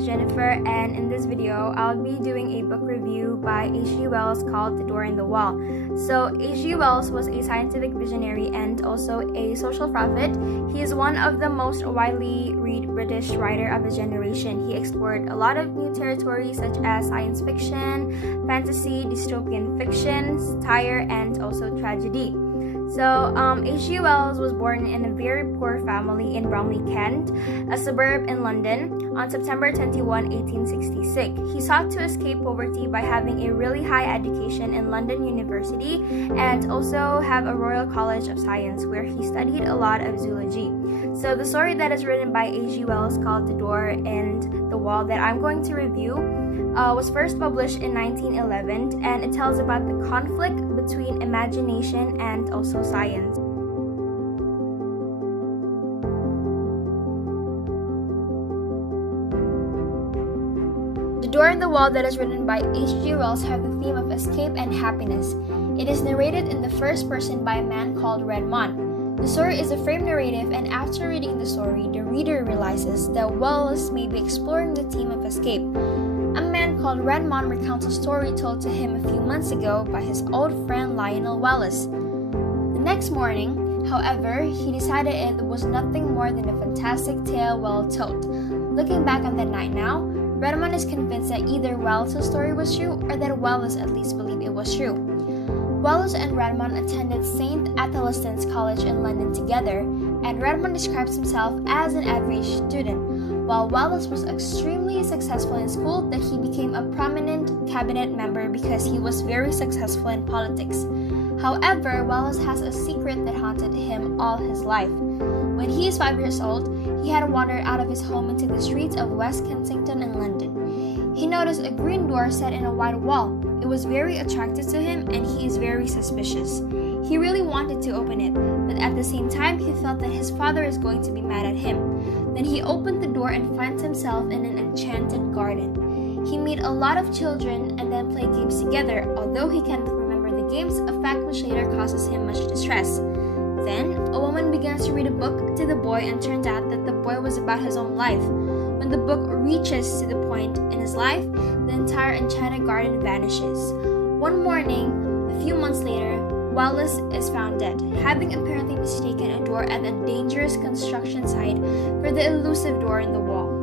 is Jennifer, and in this video, I'll be doing a book review by H.G. Wells called The Door in the Wall. So, H.G. Wells was a scientific visionary and also a social prophet. He is one of the most widely read British writer of his generation. He explored a lot of new territories such as science fiction, fantasy, dystopian fiction, satire, and also tragedy. So, H.G. Wells was born in a very poor family in Bromley, Kent, a suburb in London, on September 21, 1866. He sought to escape poverty by having a really high education in London University and also have a Royal College of Science where he studied a lot of zoology. So, the story that is written by H.G. Wells called The Door in the Wall that I'm going to review was first published in 1911, and it tells about the conflict between imagination and also science. The Door in the Wall that is written by H.G. Wells have the theme of escape and happiness. It is narrated in the first person by a man called Redmond. The story is a frame narrative, and after reading the story, the reader realizes that Wells may be exploring the theme of escape. A man called Redmond recounts a story told to him a few months ago by his old friend Lionel Wallace. The next morning, however, he decided it was nothing more than a fantastic tale well told. Looking back on that night now, Redmond is convinced that either Wallace's story was true or that Wallace at least believed it was true. Wallace and Redmond attended St. Athelstan's College in London together, and Redmond describes himself as an average student. While Wallace was extremely successful in school, that he became a prominent cabinet member because he was very successful in politics. However, Wallace has a secret that haunted him all his life. When he is 5 years old, he had wandered out of his home into the streets of West Kensington in London. He noticed a green door set in a white wall. It was very attractive to him, and he is very suspicious. He really wanted to open it, but at the same time, he felt that his father is going to be mad at him. Then he opened the door and finds himself in an enchanted garden. He meet a lot of children and then play games together. Although he can't remember the games, a fact which later causes him much distress. Then, a woman begins to read a book to the boy, and turns out that the boy was about his own life. When the book reaches to the point in his life, the entire enchanted garden vanishes. One morning, a few months later, Wallace is found dead, having apparently mistaken a door at a dangerous construction site for the elusive door in the wall.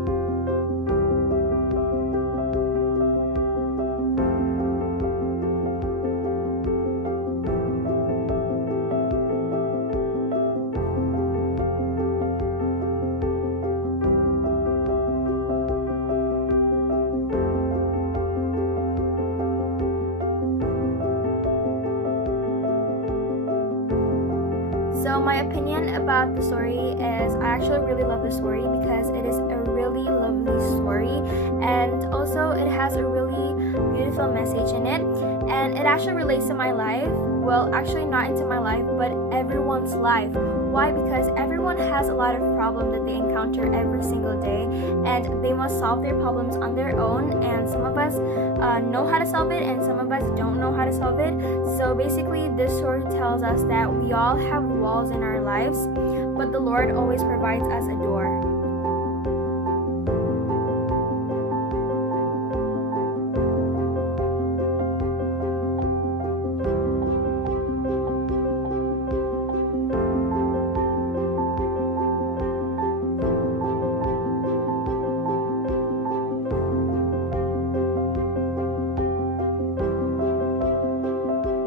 So my opinion about the story is I actually really love the story because it is a really lovely story, and also it has a really beautiful message in it, and it actually relates to my life. Well, actually not into my life, but everyone's life. Why? Because everyone has a lot of problems that they encounter every single day, and they must solve their problems on their own, and some of us know how to solve it, and some of us don't know how to solve it. So basically, this story tells us that we all have walls in our lives, but the Lord always provides us a door.